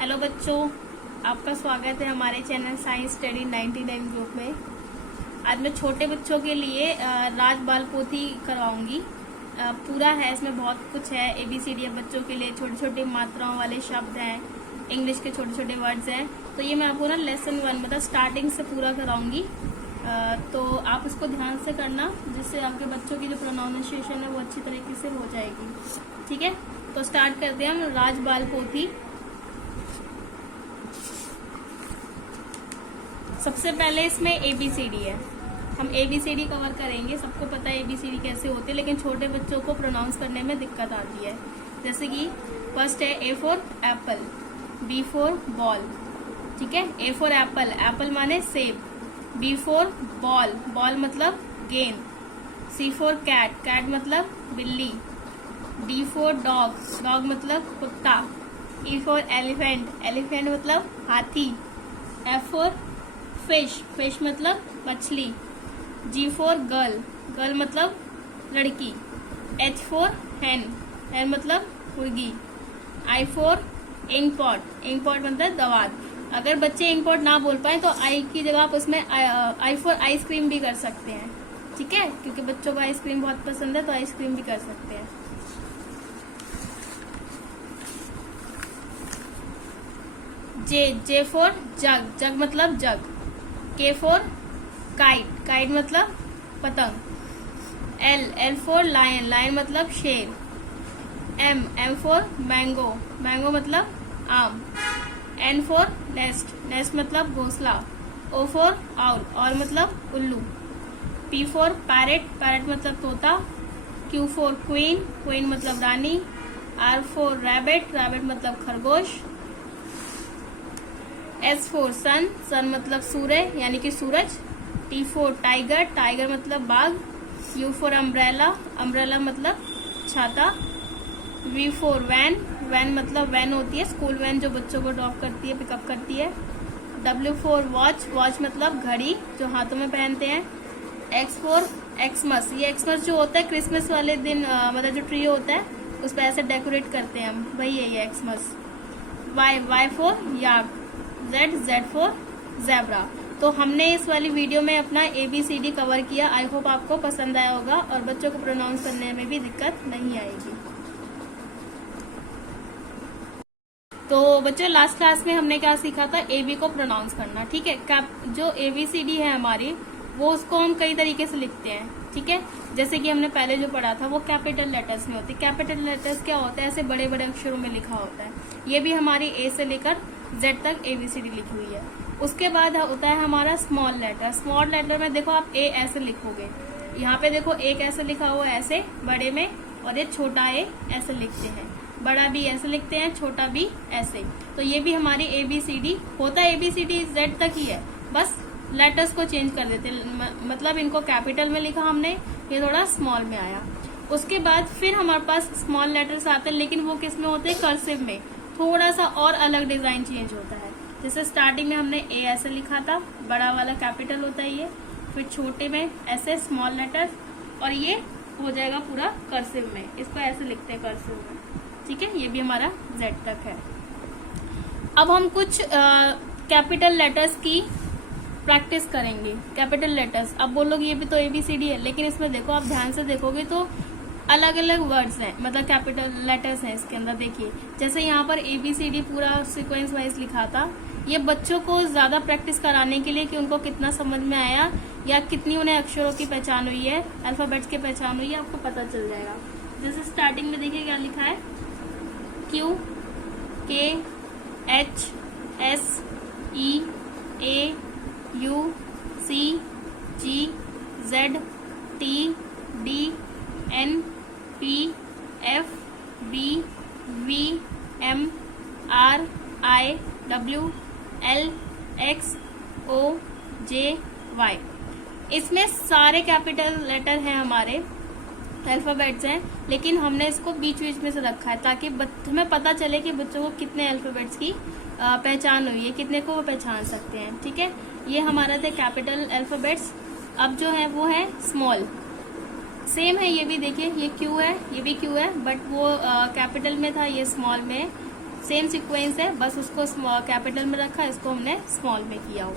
Hello बच्चों, आपका स्वागत है हमारे चैनल साइंस स्टडी 99 ग्रुप में। आज मैं छोटे बच्चों के लिए राज बाल पोथी करवाऊंगी। पूरा है, इसमें बहुत कुछ है। ABCD है बच्चों के लिए, छोटी छोटी मात्राओं वाले शब्द हैं, इंग्लिश के छोटे छोटे वर्ड्स हैं। तो ये मैं आपको ना लेसन 1 मतलब स्टार्टिंग से पूरा कराऊंगी। तो आप इसको ध्यान से करना, जिससे आपके बच्चों की जो प्रोनाउंसिएशन है वो अच्छी तरीके से हो जाएगी। ठीक है, तो स्टार्ट करते हैं हम राज बाल पोथी। सबसे पहले इसमें ABCD है। हम ABCD कवर करेंगे। सबको पता है ABCD कैसे होते हैं, लेकिन छोटे बच्चों को प्रोनाउंस करने में दिक्कत आती है। जैसे कि फर्स्ट है A for Apple, B for ball. ठीक है, A फॉर एप्पल, एप्पल माने सेब। B फॉर बॉल, बॉल मतलब गेंद। C फॉर कैट, कैट मतलब बिल्ली। D फॉर डॉग, डॉग मतलब कुत्ता। E फॉर एलिफेंट, एलिफेंट मतलब हाथी। F फॉर फिश, फिश मतलब मछली। G फॉर गर्ल, गर्ल मतलब लड़की। H फॉर हैन, हैन मतलब मुर्गी। I for ink pot, ink pot मतलब दवात। अगर बच्चे इंक पॉट ना बोल पाए तो आई की जगह आप उसमें I फॉर आइसक्रीम भी कर सकते हैं। ठीक है, क्योंकि बच्चों को आइसक्रीम बहुत पसंद है तो आइसक्रीम भी कर सकते हैं। J फॉर जग, जग मतलब जग। K फॉर काइट, काइट मतलब पतंग। L फॉर लायन, लायन मतलब शेर। M फॉर मैंगो, मैंगो मतलब आम। N फॉर नेस्ट, नेस्ट मतलब घोंसला। O फॉर आउल, आउल मतलब उल्लू। P फॉर पैरेट, पैरेट मतलब तोता। Q फॉर क्वीन, क्वीन मतलब रानी। R फॉर रैबिट, रैबिट मतलब खरगोश। S फॉर सन, सन मतलब सूर्य यानी कि सूरज। T फॉर टाइगर, टाइगर मतलब बाघ। U फॉर अम्ब्रेला, अम्ब्रेला मतलब छाता। V फॉर वैन, वैन मतलब वैन होती है स्कूल वैन जो बच्चों को ड्रॉप करती है, पिकअप करती है। W फॉर वॉच, वॉच मतलब घड़ी जो हाथों में पहनते हैं। X फॉर एक्समस, ये एक्समस जो होता है क्रिसमस वाले दिन, मतलब जो ट्री होता है उस पर ऐसे डेकोरेट करते हैं हम, वही है ये Xmas. Y for yak. Z for zebra. तो हमने इस वाली वीडियो में अपना ABCD कवर किया। आई होप आपको पसंद आया होगा और बच्चों को प्रोनाउंस करने में भी दिक्कत नहीं आएगी। तो बच्चों, लास्ट क्लास में हमने क्या सीखा था? AB को प्रोनाउंस करना। ठीक है, जो ABCD है हमारी, वो उसको हम कई तरीके से लिखते हैं। ठीक है, जैसे कि हमने पहले जो पढ़ा था वो कैपिटल लेटर्स में होती है। कैपिटल लेटर्स क्या होता है? ऐसे बड़े बड़े अक्षरों में लिखा होता है। ये भी हमारी A से लेकर Z तक ABCD लिखी हुई है। उसके बाद होता है हमारा स्मॉल लेटर। स्मॉल लेटर में देखो आप A ऐसे लिखोगे, यहाँ पे देखो A कैसे लिखा हुआ है, ऐसे बड़े में, और ये छोटा A ऐसे लिखते हैं। बड़ा भी ऐसे लिखते हैं, छोटा भी ऐसे। तो ये भी हमारी ABCD होता है। ABCD Z तक ही है, बस लेटर्स को चेंज कर देते हैं। मतलब इनको कैपिटल में लिखा हमने, ये थोड़ा स्मॉल में आया। उसके बाद फिर हमारे पास स्मॉल लेटर्स आते हैं, लेकिन वो किस में होते हैं? कर्सिव में। थोड़ा सा और अलग डिजाइन चेंज होता है। जैसे स्टार्टिंग में हमने A ऐसे लिखा था, बड़ा वाला कैपिटल होता है ये, फिर छोटे में ऐसे स्मॉल लेटर्स, और ये हो जाएगा पूरा कर्सिव में। इसको ऐसे लिखते हैं कर्सिव में। ठीक है, ये भी हमारा Z तक है। अब हम कुछ कैपिटल लेटर्स की प्रैक्टिस करेंगे। कैपिटल लेटर्स, अब बोलोगे ये भी तो ABCD है, लेकिन इसमें देखो, आप ध्यान से देखोगे तो अलग अलग वर्ड्स हैं, मतलब कैपिटल लेटर्स हैं इसके अंदर। देखिए, जैसे यहाँ पर ABCD पूरा सीक्वेंस वाइज लिखा था। ये बच्चों को ज्यादा प्रैक्टिस कराने के लिए कि उनको कितना समझ में आया या कितनी उन्हें अक्षरों की पहचान हुई है, अल्फाबेट्स की पहचान हुई है, आपको पता चल जाएगा। जैसे स्टार्टिंग में देखिए क्या लिखा है? Q, K, H, S, E, A, U, C, G, Z, T, D, N, P, F, B, V, M, R, I, W, L, X, O, J, Y। इसमें सारे कैपिटल लेटर हैं, हमारे अल्फाबेट्स हैं, लेकिन हमने इसको बीच बीच में से रखा है ताकि हमें पता चले कि बच्चों को कितने अल्फाबेट्स की पहचान हुई है, कितने को वो पहचान सकते हैं। ठीक है, ये हमारा थे कैपिटल अल्फाबेट्स। अब जो है वो है स्मॉल। सेम है ये भी, देखिए ये Q है, ये भी Q है, बट वो कैपिटल में था, ये स्मॉल में। सेम सीक्वेंस है, बस उसको कैपिटल में रखा, इसको हमने स्मॉल में किया हुआ।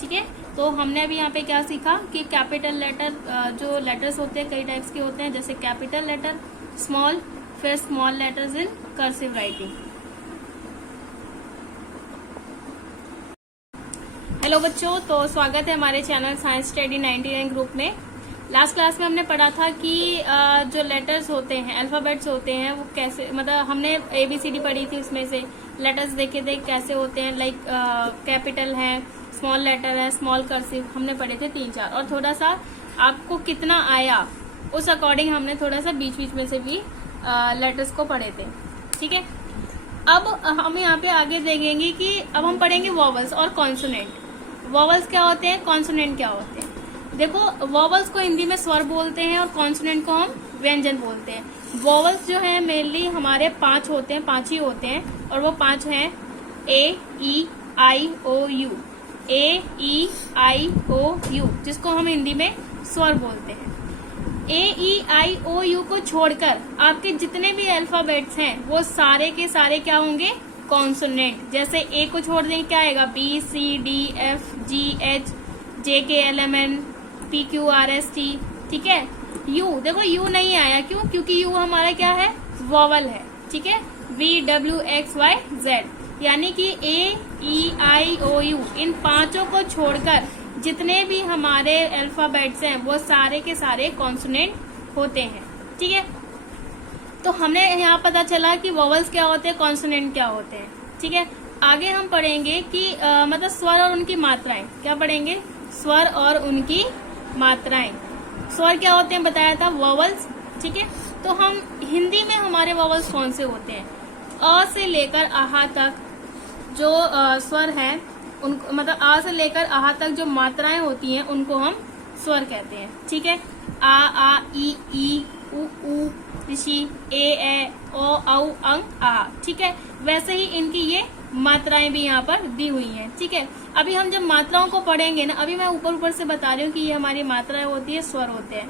ठीक है, तो हमने अभी यहाँ पे क्या सीखा कि कैपिटल लेटर, जो लेटर्स होते हैं कई टाइप्स के होते हैं, जैसे कैपिटल लेटर, स्मॉल, फिर small letters in cursive writing. Hello बच्चों, तो स्वागत है हमारे चैनल साइंस स्टडी 99 ग्रुप में। लास्ट क्लास में हमने पढ़ा था कि जो लेटर्स होते हैं, अल्फाबेट्स होते हैं, वो कैसे, मतलब हमने ABCD पढ़ी थी, उसमें से लेटर्स देखे थे कैसे होते हैं, लाइक कैपिटल है, स्मॉल लेटर है, स्मॉल कर्सिव, हमने पढ़े थे 3-4, और थोड़ा सा आपको कितना आया उस अकॉर्डिंग हमने थोड़ा सा बीच बीच में से भी लेटर्स को पढ़े थे। ठीक है, अब हम यहाँ पे आगे देखेंगे कि अब हम पढ़ेंगे वॉवल्स और कॉन्सोनेंट। वॉवल्स क्या होते हैं, कॉन्सोनेंट क्या होते हैं। देखो, वॉवल्स को हिंदी में स्वर बोलते हैं और कॉन्सोनेंट को हम व्यंजन बोलते हैं। वॉवल्स जो है मेनली हमारे 5 होते हैं, 5 ही होते हैं, और वो 5 हैं A-E-I-O-U, A-E-I-O-U, जिसको हम हिंदी में स्वर बोलते हैं। A-E-I-O-U को छोड़कर आपके जितने भी अल्फाबेट्स हैं वो सारे के सारे क्या होंगे, कॉन्सोनेंट। जैसे ए को छोड़ देंगे क्या आएगा, B-C-D-F-G-H-J-K-L-M-N P-Q-R-S-T। ठीक है, यू, देखो यू नहीं आया, क्यों, क्योंकि यू हमारा क्या है, वॉवल है। ठीक है, V-W-X-Y-Z, यानी कि A-E-I-O-U, इन 5 को छोड़कर जितने भी हमारे अल्फाबेट्स हैं वो सारे के सारे कॉन्सोनेंट होते हैं। ठीक है, तो हमने यहाँ पता चला कि वॉवल्स क्या होते हैं, कॉन्सोनेंट क्या होते हैं। ठीक है, आगे हम पढ़ेंगे कि मतलब स्वर और उनकी मात्राएं। क्या पढ़ेंगे, स्वर और उनकी मात्राएं। स्वर क्या होते हैं बताया था, वॉवल्स। ठीक है, तो हम हिंदी में हमारे वॉवल्स कौन से होते हैं, अ से लेकर आहा तक जो स्वर है, उनको मतलब आ से लेकर आहा तक जो मात्राएं होती हैं उनको हम स्वर कहते हैं। ठीक है, आ ई ई उ ऊ ऋषि, ए ओ औ अंग आ। ठीक है, वैसे ही इनकी ये मात्राएं भी यहाँ पर दी हुई हैं। ठीक है, अभी हम जब मात्राओं को पढ़ेंगे ना, अभी मैं ऊपर से बता रही हूँ कि ये हमारी मात्राएं होती है, स्वर होते हैं।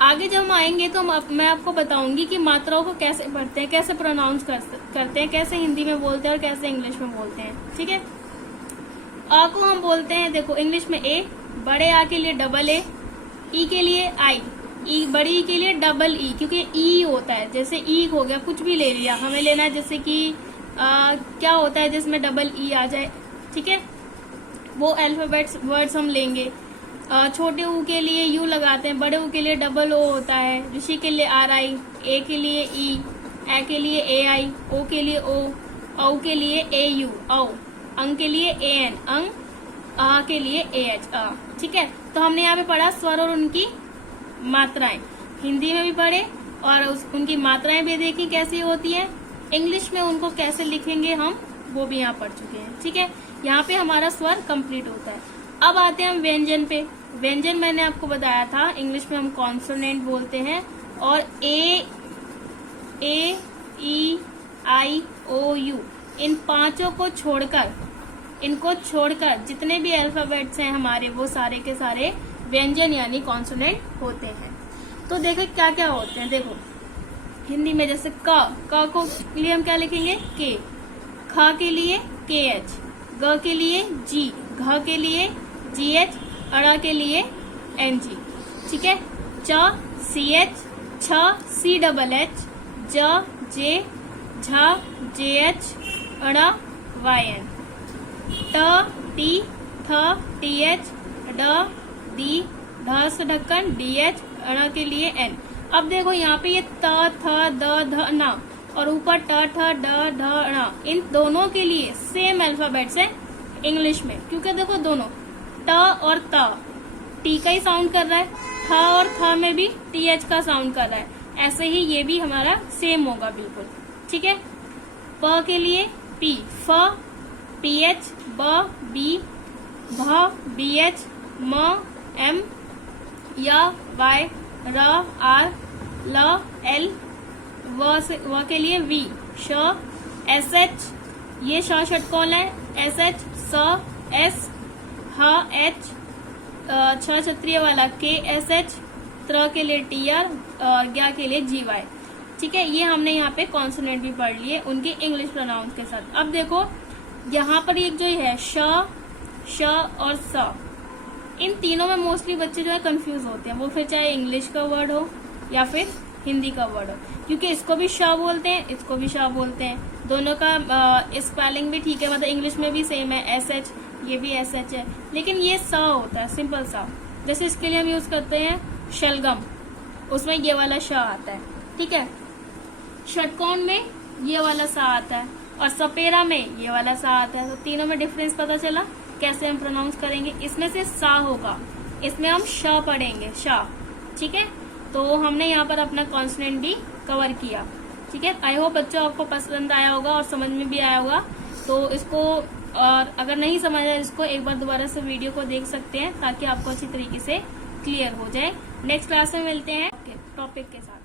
आगे जब हम आएंगे तो मैं आपको बताऊंगी कि मात्राओं को कैसे पढ़ते हैं, कैसे प्रोनाउंस करते हैं, कैसे हिंदी में बोलते हैं और कैसे इंग्लिश में बोलते हैं। ठीक है, आ को हम बोलते हैं, देखो इंग्लिश में ए, बड़े आ के लिए डबल ए, ई के लिए आई, ई बड़ी ई के लिए डबल ई, क्योंकि ई होता है, जैसे ई हो गया, कुछ भी ले लिया, हमें लेना है जैसे कि क्या होता है जिसमें डबल ई आ जाए। ठीक है, वो अल्फाबेट्स वर्ड्स हम लेंगे। छोटे ऊ के लिए यू लगाते हैं, बड़े ऊ के लिए डबल ओ होता है, ऋषि के लिए आर आई, ए के लिए ई, ए के लिए ए आई, ओ के लिए ओ, औ के लिए ए यू, औ, अंग के लिए ए एन, अंग, आ के लिए ए एच, आ। ठीक है, तो हमने यहाँ पे पढ़ा स्वर और उनकी मात्राएं, हिंदी में भी पढ़े और उनकी मात्राएं भी देखी कैसी होती है, इंग्लिश में उनको कैसे लिखेंगे हम वो भी यहाँ पढ़ चुके हैं। ठीक है, यहाँ पे हमारा स्वर कंप्लीट होता है। अब आते हैं हम व्यंजन पे। व्यंजन मैंने आपको बताया था, इंग्लिश में हम कॉन्सोनेंट बोलते हैं, और ए ई आई ओ यू, इन 5 को छोड़कर, इनको छोड़कर जितने भी अल्फाबेट्स हैं हमारे वो सारे के सारे व्यंजन यानी कॉन्सोनेंट होते हैं। तो देखो क्या क्या होते हैं। देखो हिंदी में जैसे क को लिए हम क्या लिखेंगे, के, ख के लिए के एच, ग के लिए जी, घ के लिए जी एच, अड़ा के लिए एन जी। ठीक है, च सी एच, छ सी डबल एच, ज जे, झ जे एच, अड़ा वाई एन, ट टी, थ टी एच, ड डी, ध से ढक्कन डी एच, अड़ा के लिए एन। अब देखो यहाँ पे ये त थ द ध न और ऊपर ट ठ ड ढ ण, इन दोनों के लिए सेम अल्फाबेट्स है इंग्लिश में, क्योंकि देखो दोनों ट और त टी का ही साउंड कर रहा है, थ और थ में भी टी एच का साउंड कर रहा है, ऐसे ही ये भी हमारा सेम होगा बिल्कुल। ठीक है, प के लिए पी, फ टी एच, ब बी, भ बी एच, म एम, या वाई, र आर, ल एल, व के लिए वी, श एस एच, ये श षटकोण है, एस एच, स एस, ह एच, छ क्षत्रिय वाला के एस एच, त्र के लिए टी आर और ज्ञा के लिए जी वाई। ठीक है, ये हमने यहाँ पे कॉन्सोनेंट भी पढ़ लिए उनके इंग्लिश प्रोनाउंस के साथ। अब देखो यहाँ पर एक जो है श और स, इन तीनों में मोस्टली बच्चे जो है कंफ्यूज होते हैं, वो फिर चाहे इंग्लिश का वर्ड हो या फिर हिंदी का वर्ड हो, क्योंकि इसको भी श बोलते हैं, इसको भी श बोलते हैं, दोनों का स्पेलिंग भी ठीक है, मतलब इंग्लिश में भी सेम है, SH, ये भी SH है, लेकिन ये स होता है, सिंपल सा। जैसे इसके लिए हम यूज करते हैं शलगम, उसमें ये वाला श आता है, ठीक है। षटकोण में ये वाला सा आता है और सपेरा में ये वाला सा आता है। तो तीनों में डिफरेंस पता चला कैसे हम प्रोनाउंस करेंगे। इसमें से सा होगा, इसमें हम श पढ़ेंगे, श, ठीक है। तो हमने यहाँ पर अपना कॉन्सोनेंट भी कवर किया, ठीक है। आई होप बच्चों आपको पसंद आया होगा और समझ में भी आया होगा। तो इसको, और अगर नहीं समझ आया इसको एक बार दोबारा से वीडियो को देख सकते हैं ताकि आपको अच्छी तरीके से क्लियर हो जाए। नेक्स्ट क्लास में मिलते हैं टॉपिक के साथ।